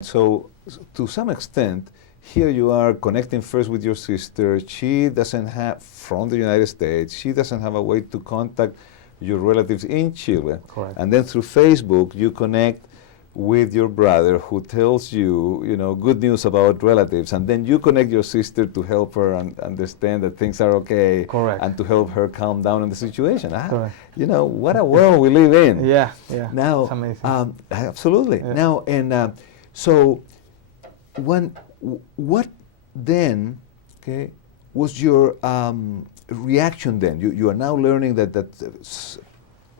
So, to some extent, here you are connecting first with your sister. She doesn't have, from the United States, she doesn't have a way to contact your relatives in Chile. Correct. And then through Facebook, you connect with your brother who tells you, good news about relatives. And then you connect your sister to help her understand that things are okay. Correct. And to help her calm down in the situation. Correct. What a world we live in. Yeah. Now, it's amazing. Absolutely. Yeah. Now, so what then, was your reaction then? You are now learning that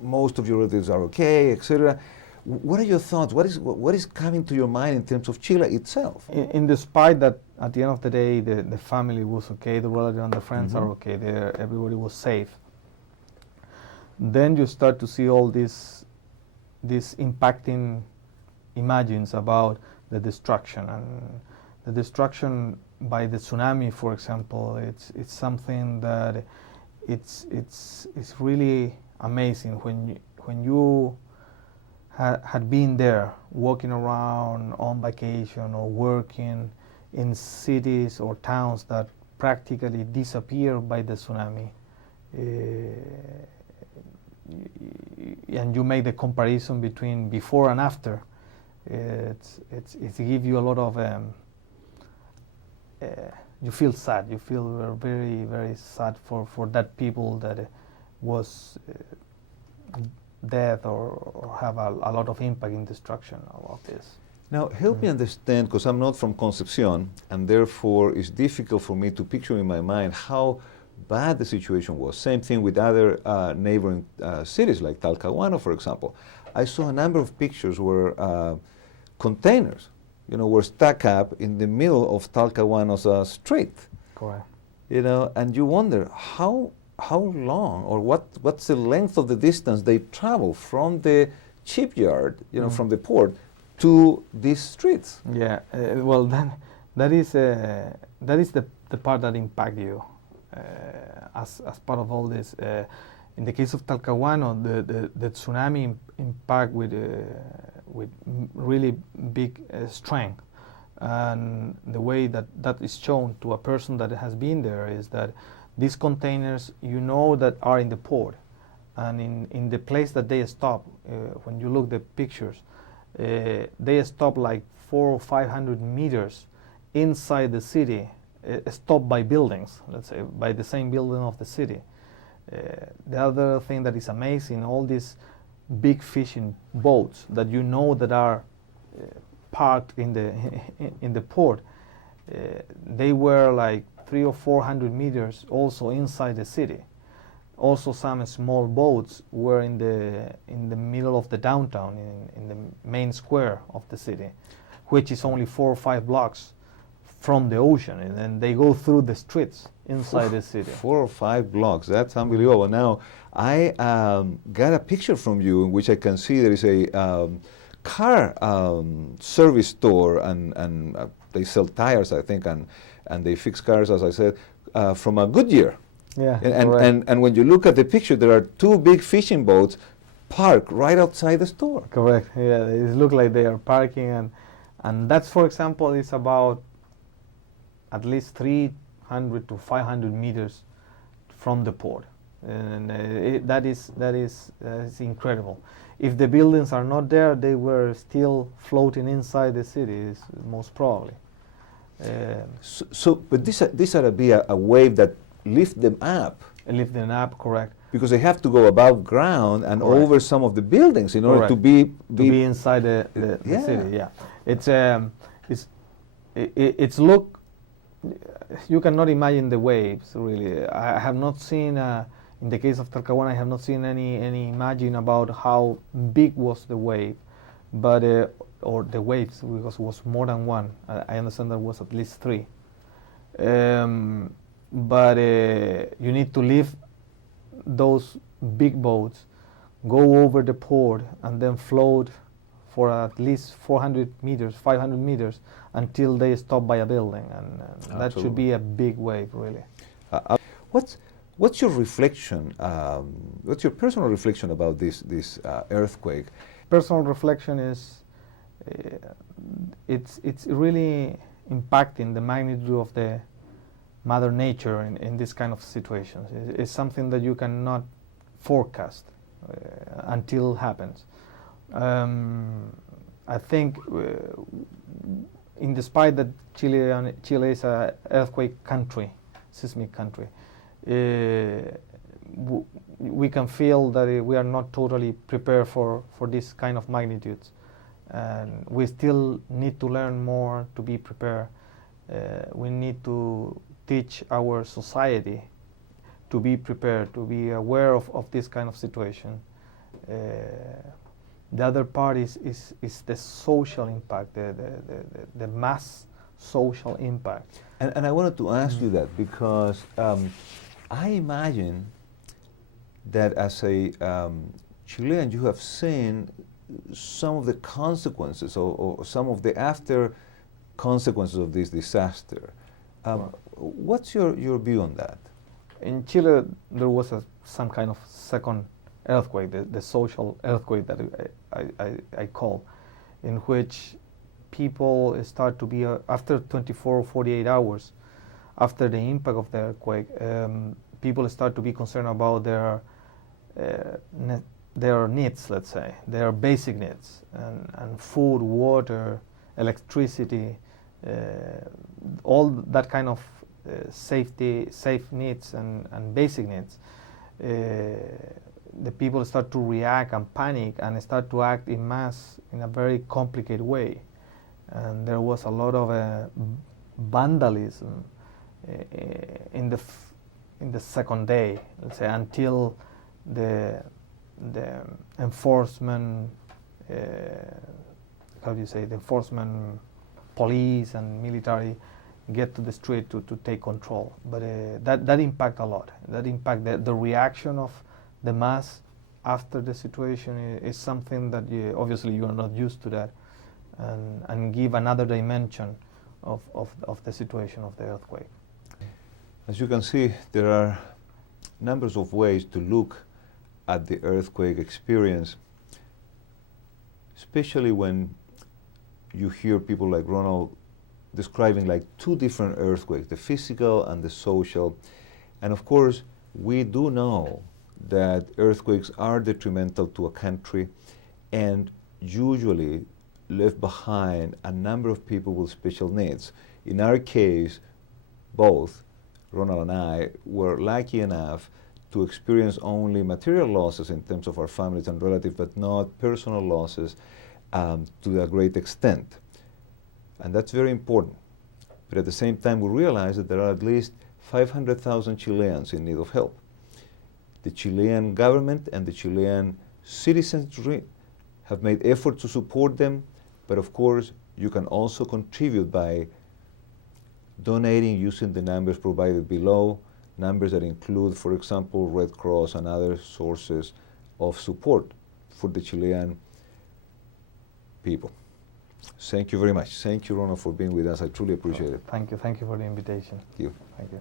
most of your relatives are okay, etc. What are your thoughts? What is coming to your mind in terms of Chile itself? In despite that, at the end of the day, the family was okay, the relatives and the friends are okay, everybody was safe. Then you start to see all these impacting images about the destruction, and the destruction by the tsunami, for example. It's something that it's really amazing when you had been there, walking around on vacation or working in cities or towns that practically disappeared by the tsunami. And you make the comparison between before and after. It gives you a lot of you feel sad. You feel very, very sad for that people that was dead or have a lot of impact in destruction about this. Now, help me understand, because I'm not from Concepcion, and therefore it's difficult for me to picture in my mind how bad the situation was. Same thing with other neighboring cities, like Talcahuano, for example. I saw a number of pictures where containers, were stuck up in the middle of Talcahuano's street. Correct. And you wonder how long or what's the length of the distance they travel from the shipyard, from the port to these streets. Yeah. Well, then that is the part that impact you as part of all this. In the case of Talcahuano, the tsunami impact with really big strength, and the way that is shown to a person that has been there is that these containers, that are in the port, and in the place that they stop, when you look the pictures, they stop like 400 or 500 meters inside the city, stopped by buildings, let's say, by the same building of the city. The other thing that is amazing, all these big fishing boats that that are parked in the port, they were like 300 or 400 meters also inside the city. Also, some small boats were in the middle of the downtown, in the main square of the city, which is only 4 or 5 blocks from the ocean, and then they go through the streets inside the city. 4 or 5 blocks, that's unbelievable. Now, I got a picture from you in which I can see there is a car service store, and they sell tires, I think, and they fix cars, as I said, from a Goodyear. Yeah, and when you look at the picture, there are 2 big fishing boats parked right outside the store. Correct. Yeah, it looks like they are parking, and that's, for example, is about at least 300 to 500 meters from the port, and that is incredible. If the buildings are not there, they were still floating inside the city, most probably. But this ought to be a wave that lift them up. Lift them up, correct. Because they have to go above ground and Correct. Over some of the buildings in order to be inside the city. Yeah, it's look. You cannot imagine the waves, really. I have not seen, in the case of Talcahuano, I have not seen any imagine about how big was the wave, but or the waves, because it was more than one. I understand there was at least 3. But you need to leave those big boats, go over the port, and then float for at least 400 meters, 500 meters, until they stop by a building, and that should be a big wave, really. What's your reflection? What's your personal reflection about this earthquake? Personal reflection is it's really impacting the magnitude of the Mother Nature in this kind of situations. It's something that you cannot forecast until it happens. I think, in despite that Chile is an earthquake country, seismic country, we can feel that we are not totally prepared for this kind of magnitudes, and we still need to learn more to be prepared. We need to teach our society to be prepared, to be aware of this kind of situation. The other part is the social impact, the mass social impact. And I wanted to ask you that because I imagine that as a Chilean, you have seen some of the consequences or some of the after consequences of this disaster. What's your view on that? In Chile, there was some kind of second earthquake, the social earthquake that I call, in which people start to be, after 24 or 48 hours after the impact of the earthquake, people start to be concerned about their needs, let's say, their basic needs, and food, water, electricity, all that kind of safe needs and basic needs. The people start to react and panic and start to act in mass in a very complicated way. And there was a lot of vandalism in the second day, let's say, until the enforcement, how do you say, the enforcement police and military get to the street to take control. But that impact a lot. That impact, the reaction of the mass after the situation is something that obviously you are not used to that, and give another dimension of the situation of the earthquake. As you can see, there are numbers of ways to look at the earthquake experience, especially when you hear people like Ronald describing like two different earthquakes, the physical and the social. And of course, we do know that earthquakes are detrimental to a country and usually left behind a number of people with special needs. In our case, both Ronald and I were lucky enough to experience only material losses in terms of our families and relatives, but not personal losses to a great extent. And that's very important. But at the same time, we realize that there are at least 500,000 Chileans in need of help. The Chilean government and the Chilean citizens have made efforts to support them, but of course, you can also contribute by donating using the numbers provided below, numbers that include, for example, Red Cross and other sources of support for the Chilean people. Thank you very much. Thank you, Ronald, for being with us. I truly appreciate it. Thank you. Thank you for the invitation. Thank you. Thank you.